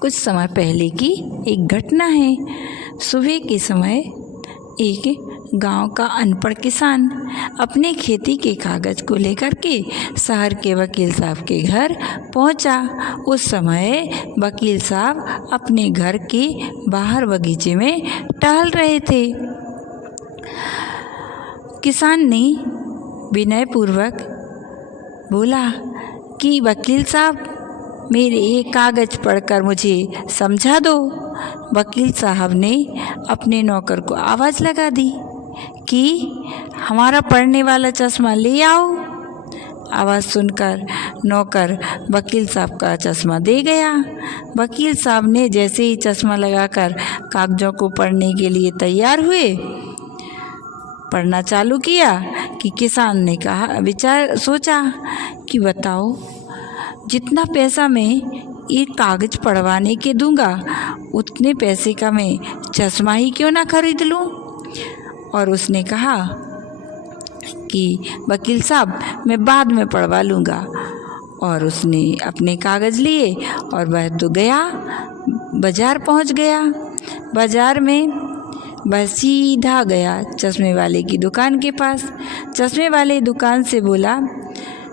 कुछ समय पहले की एक घटना है। सुबह के समय एक गांव का अनपढ़ किसान अपने खेती के कागज़ को लेकर के शहर के वकील साहब के घर पहुंचा। उस समय वकील साहब अपने घर के बाहर बगीचे में टहल रहे थे। किसान ने विनयपूर्वक बोला कि वकील साहब, मेरे एक कागज़ पढ़कर मुझे समझा दो। वकील साहब ने अपने नौकर को आवाज़ लगा दी कि हमारा पढ़ने वाला चश्मा ले आओ। आवाज़ सुनकर नौकर वकील साहब का चश्मा दे गया। वकील साहब ने जैसे ही चश्मा लगाकर कागज़ों को पढ़ने के लिए तैयार हुए, पढ़ना चालू किया कि किसान ने सोचा कि बताओ, जितना पैसा मैं ये कागज़ पढ़वाने के दूंगा उतने पैसे का मैं चश्मा ही क्यों ना खरीद लूं। और उसने कहा कि वकील साहब, मैं बाद में पढ़वा लूँगा। और उसने अपने कागज़ लिए और वह तो गया, बाज़ार पहुंच गया। बाज़ार में वह सीधा गया चश्मे वाले की दुकान के पास। चश्मे वाले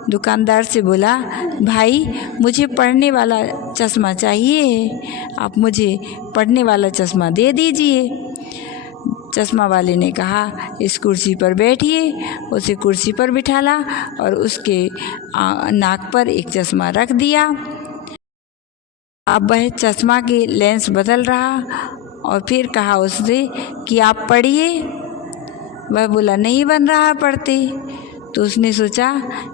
दुकानदार से बोला, भाई मुझे पढ़ने वाला चश्मा चाहिए, आप मुझे पढ़ने वाला चश्मा दे दीजिए। चश्मा वाले ने कहा, इस कुर्सी पर बैठिए। उसे कुर्सी पर बिठाला और उसके नाक पर एक चश्मा रख दिया। अब वह चश्मा के लेंस बदल रहा और फिर कहा उससे कि आप पढ़िए। वह बोला, नहीं बन रहा पढ़ते। तो उसने सोचा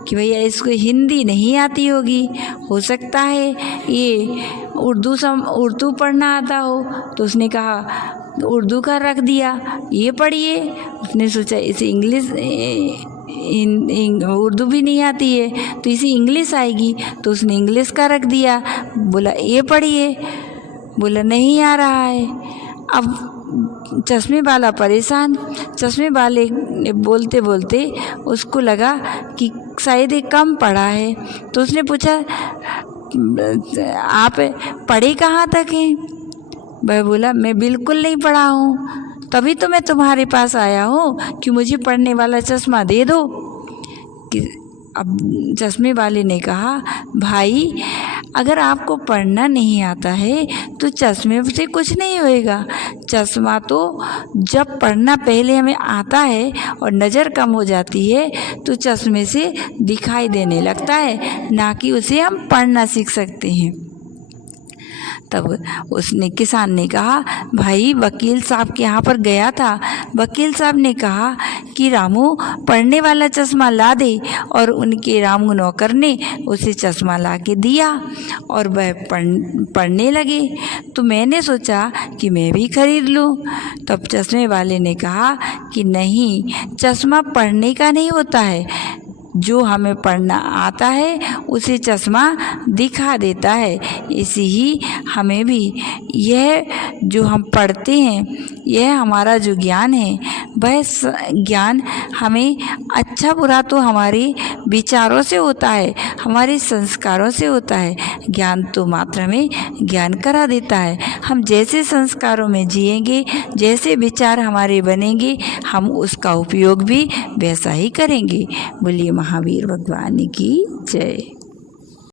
कि भैया इसको हिंदी नहीं आती होगी, हो सकता है ये उर्दू पढ़ना आता हो। तो उसने कहा, उर्दू का रख दिया, ये पढ़िए। उसने सोचा इसे उर्दू भी नहीं आती है तो इसे इंग्लिश आएगी, तो उसने इंग्लिश का रख दिया। बोला, ये पढ़िए। बोला, नहीं आ रहा है। अब चश्मे वाला परेशान। चश्मे वाले ने बोलते बोलते उसको लगा कि शायद ये कम पढ़ा है। तो उसने पूछा, आप पढ़े कहाँ तक हैं? वह बोला, मैं बिल्कुल नहीं पढ़ा हूँ, तभी तो मैं तुम्हारे पास आया हूँ कि मुझे पढ़ने वाला चश्मा दे दो। अब चश्मे वाले ने कहा, भाई अगर आपको पढ़ना नहीं आता है तो चश्मे से कुछ नहीं होएगा। चश्मा तो जब पढ़ना पहले हमें आता है और नज़र कम हो जाती है तो चश्मे से दिखाई देने लगता है, ना कि उसे हम पढ़ना सीख सकते हैं। तब किसान ने कहा, भाई वकील साहब के यहाँ पर गया था। वकील साहब ने कहा कि रामू पढ़ने वाला चश्मा ला दे, और उनके रामू नौकर ने उसे चश्मा ला के दिया और वह पढ़ने लगे। तो मैंने सोचा कि मैं भी खरीद लूँ। तब चश्मे वाले ने कहा कि नहीं, चश्मा पढ़ने का नहीं होता है, जो हमें पढ़ना आता है उसे चश्मा दिखा देता है। इसी ही हमें भी यह जो हम पढ़ते हैं, यह हमारा जो ज्ञान है, वह ज्ञान हमें अच्छा बुरा तो हमारे विचारों से होता है, हमारे संस्कारों से होता है। ज्ञान तो मात्र हमें ज्ञान करा देता है। हम जैसे संस्कारों में जिएंगे, जैसे विचार हमारे बनेंगे, हम उसका उपयोग भी वैसा ही करेंगे। बोलिए महावीर भगवान की जय।